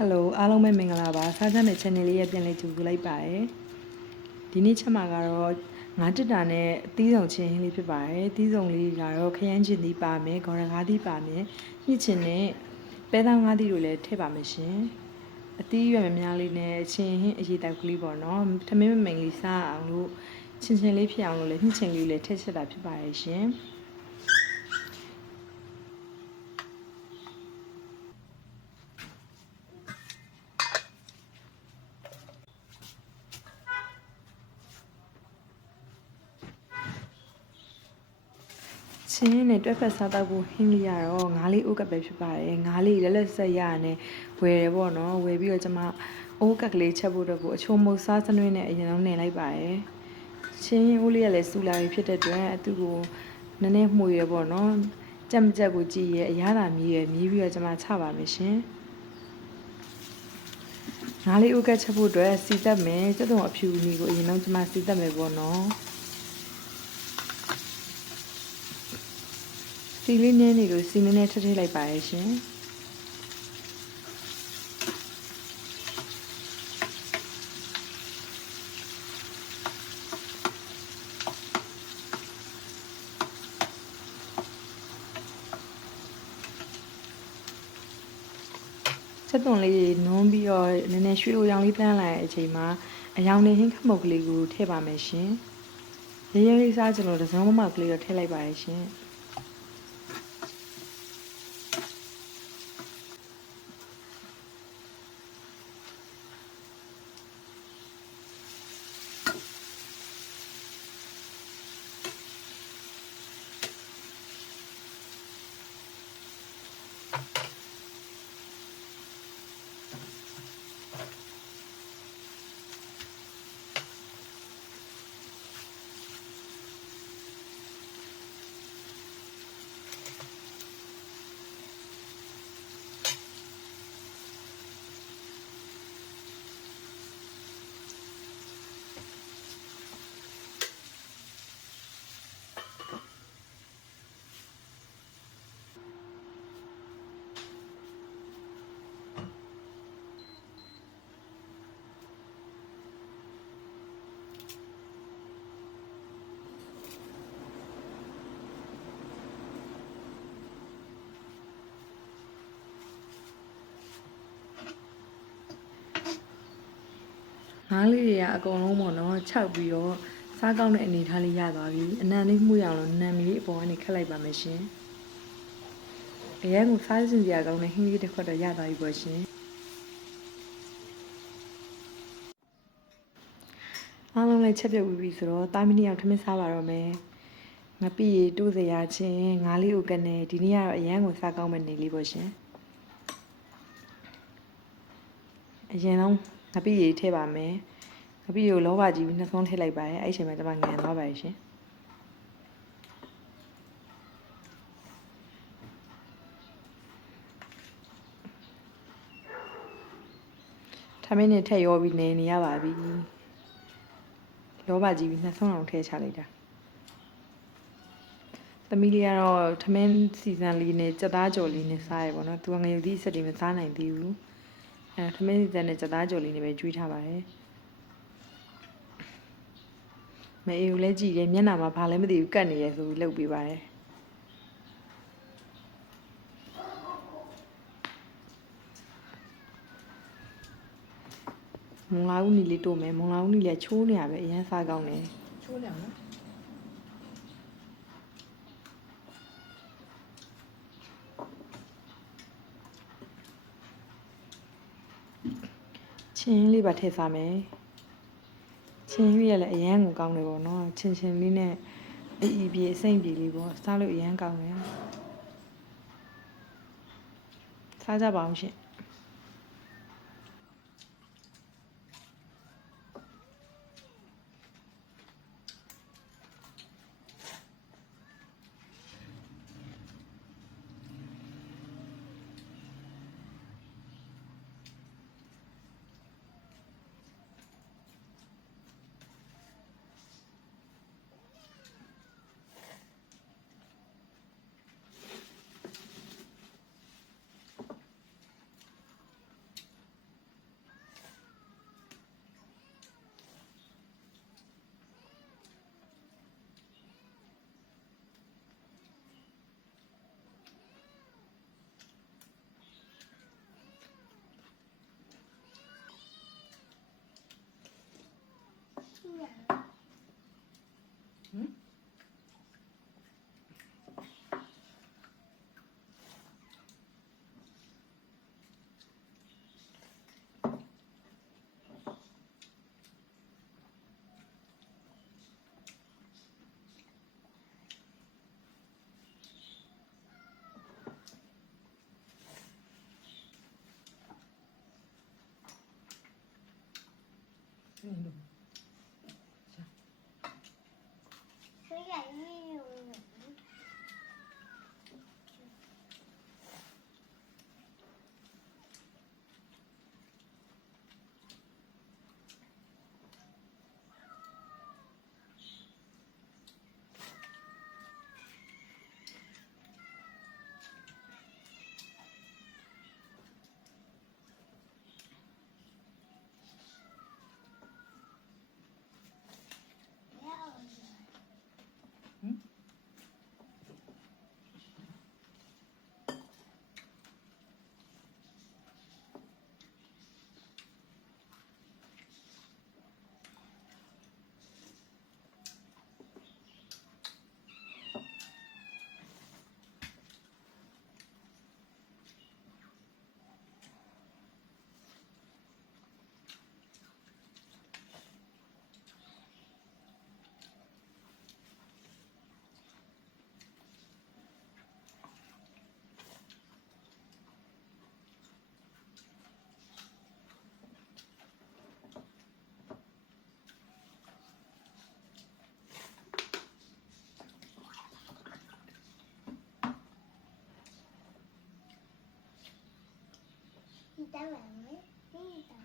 Hello အားလုံးပဲမင်္ဂလာပါစားကြတဲ့ channel လေးရဲ့ပြန်လည်ကြိုဆိုလိုက်ပါရယ်ဒီနေ့ချက်မှာကတော့ငါးတက်တာနဲ့အသီးဆောင်ချင်းလေးဖြစ်ပါတယ်အသီးဆောင်လေးကတော့ခရမ်းချင်သီးပါမယ်ဂေါ်ရကားသီးပါမယ်ညှစ်ချင်နဲ့ပဲသားငါးသီးတို့လည်းထည့်ပါမယ်ရှင်အသီးရွက်များများလေးနဲ့အချင်းဟင်းအရေးတောက်ကလေးပေါ့နော်ထမင်းမမိန်လေးစားအောင်လို့ချင်းလေးဖြစ်အောင်လို့လည်းညှစ်ချင်လေးလည်းထည့်ချက်တာဖြစ်ပါတယ်ရှင်ချင်းနဲ့တွဲဖက်စားတော့ဖို့ဟင်းလေးရတော့ငါးလေးအိုးကပ်ပဲဖြစ်ပါတယ်ငါးလေးလက်ဆက်ရနဲ့ဝယ်တယ်ပေါ့နော်ဝယ်ပြီးတော့ကျွန်မအိုးကပ်ကလေးချက်ဖို့တော့ကိုအချိုးမုတ်စားစနွေးနဲ့အရင်ဆုံးနေလိုက်ပါတယ်ချင်းအိုးလေးကလည်းစူလာပြီးဖြစ်တဲ့အတွက်သူ့ကိုနည်းနည်းမှုရပေါ့နော်ကြက်မကြက်ကိုကြည့်ရအရသာမြည်ရမြည်ပြီးတော့ကျွန်မချပါမယ်ရှင်ငါးလေးအိုးကပ်ချက်ဖို့အတွက်စီသက်မယ်ကျတော့အဖြူမီကိုအရင်ဆုံးကျွန်မစီသက်မယ်ပေါ့နော်စီလေးနည်းနေလို့စီနည်းနည်းထည့်လိုက်ပါရဲ့ရှင်ချက်သွန်လေးနုံးပြီးတော့နည်းနည်းရွှေအိုရောင်လေးတန်းလာတဲ့အချိန်မှာအယောင်နေဟင်းခမုတ်ကလေးကိုထည့်ပါမယ်ရှင်ရဲရဲလေးစားကြလို့တစ်စုံမမကလေးတော့ထည့်လိုက်ပါရဲ့ရှင်ငါးလေးတွေကအကုန်လုံးပေါ့နော်ခြောက်ပြီးတော့စားကောင်းတဲ့အနေထားလေးရသွားပြီအနံလေးမှုရအောင်လို့နံမီလေးအပေါ်ကနေခက်လိုက်ပါမယ်ရှင်အရင်ကစားစင်စရာကောင်းတဲ့ဟင်းလေးတစ်ခွက်တော့ရသွားပြီပေါ့ရှင်အားလုံးလည်းချက်ပြုတ်ပြီးပြီဆိုတော့တာမီနီအောင်ထမင်းစားပါတော့မယ်ငပိတိုးစရာချင်းငါးလေးကိုကနေဒီနေ့ကတော့အရန်ကိုစားကောင်းမယ့်နေလေးပေါ့ရှင်အရင်ဆုံးငပိထည့်ပါမယ်ငပိကိုလောဘကြီးပြီးနှစ်ဆုံးထည့်လိုက်ပါတယ်အဲ့ဒီအချိန်မှာကျွန်မငံသွားပါရှင်ထမင်းနဲ့ထည့်ရောပြီးနေရပါပြီလောဘကြီးပြီးနှစ်ဆုံးအောင်ထည့်ချလိုက်တာသမီးလေးကတော့ထမင်းစီဇန်လေးနဲ့ကြက်သားကြော်လေးနဲ့စားရပေါ့နော်သူကငရုတ်သီးစက်တွေမစားနိုင်သေးဘူးထမင်းစီဇန်နဲ့ကြက်သားကြော်လေးနဲ့ပဲကျွေးထားပါတယ်မအေးကိုလည်းကြည့်တယ်မျက်နှာမှာဘာလည်းမသိဘူးကတ်နေရဆိုပြီးလှုပ်ပေးပါတယ်မုံလာဦးနီလေးတို့မယ်မုံလာဦးနီလေးချိုးနေရပဲအရန်စားကောင်းတယ်ချိုးနေအောင်နော်ချင်းလေးပါထည့်စားမယ်ချင်းလေးရလည်းအရန်ကိုကောင်းတယ်ပေါ့နော်ချင်းလေးနဲ့အီပြေအစိမ့်ပြေလေးပေါ့စားလို့အရန်ကောင်းတယ်စားကြပါအောင်ရှင်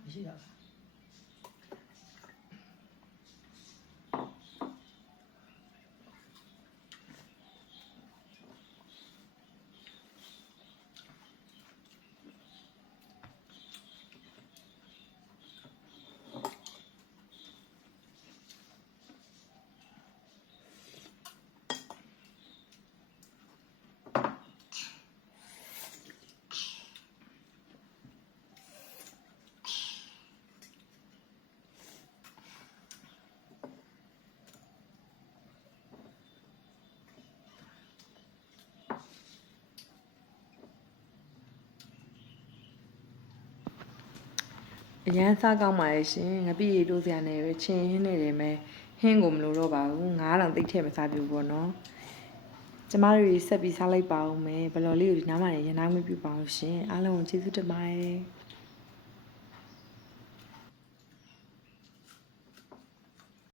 မရှိတော့အရန်စားကောင်းပါရဲ့ရှင်ငပိရီတို့စရာနဲ့ပဲချင်းဟင်းနေတယ်မယ်ဟင်းကိုမလို့တော့ပါဘူးငါးတောင်သိပ်ထည့်မစားပြဘူးပေါ့နော်ကျမတို့ဆက်ပြီးစားလိုက်ပါဦးမယ်ဘလော်လေးကိုဒီနားမှာရန်နာခွင့်ပြုပါအောင်ရှင်အားလုံးကိုကျေးဇူးတင်ပါတယ်